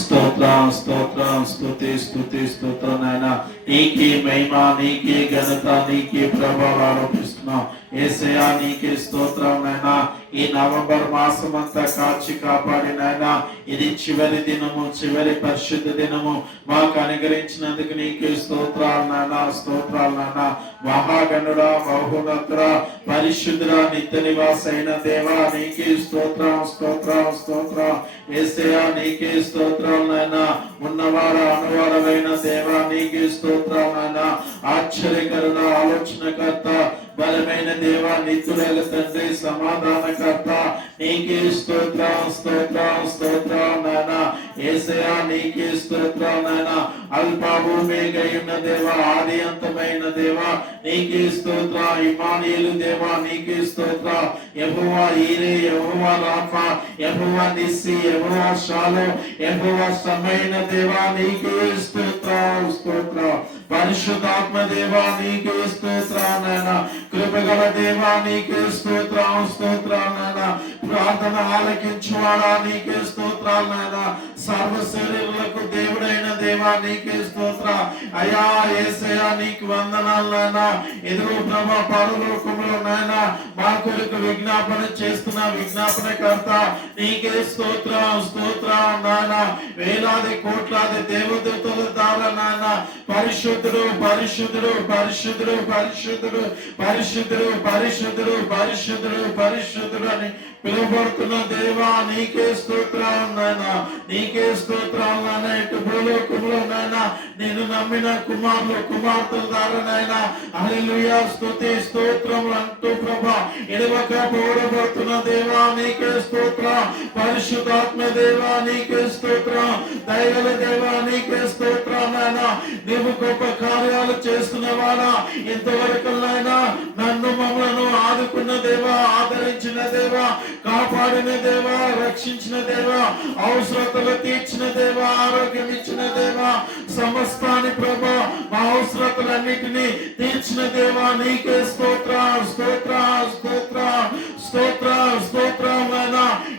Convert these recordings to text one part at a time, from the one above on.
స్తోత్రం స్తోత్రం స్తుతి స్తుతి స్తోత్రం నాయన. నీకే మహిమ, నీకే ఘనత, నీకే ప్రభావం ఆరోపిస్తున్నాం. యేసయ్యా నీకే స్తోత్రం నాయన. ఈ నవంబర్ మాసం అంతా కాచి కాపాడి నాయన, ఇది చివరి దినము, చివరి పరిశుద్ధ దినము మాకు అనుగ్రహించినందుకు నీకే స్తోత్రాలు నాయన, స్తోత్రాలు నాయన. మహాగణుడా, బహున్నతుడా, పరిశుద్ధుడా, నిత్య నివాస అయిన దేవా నీకే స్తోత్రం స్తోత్రం స్తోత్రం. యేసయ్యా నీకే స్తోత్రాలు నాయన. ఉన్నవాడ అనువాడమైన దేవా నీకే స్తోత్రాలు నాయన. ఆశ్చర్యకరుడ, ఆలోచనకర్త, బలమైన దేవా, నిత్యుడైన తండ్రి, సమాధానకర్త నీకే స్తోత్రం స్తోత్రం స్తోత్రం నాయన. యేసయ్యా నీకే స్తోత్రం నాయన. అల్పభూమిగైన దేవా, ఆది అంతమైన దేవా నీకే స్తోత్రం. ఇమ్మానుయేలు దేవా నీకే స్తోత్రం. యెహోవా ఈరే, యెహోవా రాఫా, యెహోవా నిస్సి, యెహోవా షాలో, యెహోవా సమయన దేవా నీకే స్తోత్రం స్తోత్రం. పరిశుద్ధాత్మ దేవా నీకే స్తోత్రం నాయన. కృపగల దేవా నీకే స్తోత్రం స్తోత్రం నాయన. ప్రార్థన ఆలకించువాడా నీకే స్తోత్రాలు నాయన. సర్వ శరీరులకు దేవుడైన దేవా నీకే స్తోత్రం. అయ్యా యేసయ్యా నీకు వందనాలు నాయన. ఎదురు ప్రభా పరలోకములో నాయన మా కొరకు విజ్ఞాపన చేస్తున్న విజ్ఞాపనకర్త నీకే స్తోత్రం స్తోత్రం నాయన. వేలాది కోట్లాది దేవదూతల ద్వారా నాయన పరిశుద్ధుడు పరిశుద్ధుడు పరిశుద్ధుడు పరిశుద్ధుడు పరిశుద్ధుడు పరిశుద్ధుడు పరిశుద్ధుడు పరిశుద్ధుడు అని పిలువబడుతున్న దేవా నీకే స్తోత్రం నాయన. నీకే స్తోత్రం నాయన. ఇటు భూలోకంలో నాయన నేను నమ్మిన కుమారులు కుమార్తెల ద్వారా నాయన హల్లెలూయా స్తుతి స్తోత్రములు అంటూ ప్రభా ఎడవక పోడబడుతున్న దేవా నీకే స్తోత్రం. పరిశుద్ధాత్మ దేవా నీకే స్తోత్రం. దయగల దేవా నీకే స్తోత్రం నాయన. నీవు గొప్ప కార్యాలు చేస్తున్నవాడా, ఇంతవరకు నాయన నన్ను మమ్మలను ఆదుకున్న దేవా, ఆదరించిన దేవా, కాపాడిన దేవా, రక్షించిన దేవా, అవసరతలు తీర్చిన దేవా, ఆరోగ్యం ఇచ్చిన దేవా, సమస్తాని ప్రభా మా అవసరతలన్నిటినీ తీర్చిన దేవా నీకే స్తోత్ర స్తోత్ర స్తోత్ర స్తోత్ర స్తోత్రం నాయన.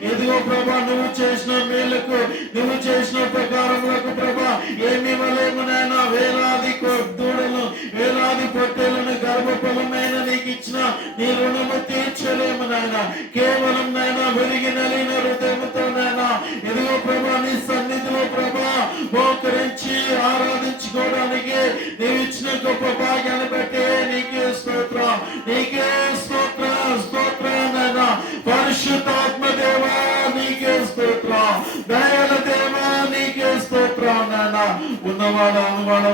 ఎదిగో ప్రభా నువ్వు చేసిన మేలుకు, నువ్వు చేసిన ప్రకారములకు ప్రభా ఏమి ఇవ్వలేము నాయన. వేలాది దూడలు, వేలాది పొట్టేలను గర్భఫలమైన నీకు ఇచ్చిన నీ రుణము తీర్చలేము నాయన. కేవలం నాయన వెలిగి నలిగిన హృదయంతో నాయన ఎదుగో ప్రభా నీ సన్నిధిలో ప్రభా మోకరించి ఆరాధించుకోవడానికి నీవు ఇచ్చిన గొప్ప భాగ్యాన్ని బట్టి నీకే స్తోత్రం నీకే స్తోత్రం స్తోత్రం నాయన. పరిశుద్ధాత్మ దేవా నీకే స్తోత్రం. దయల దేవా నీకే స్తోత్రం నాయన. ఉన్నవాడు అనువాడు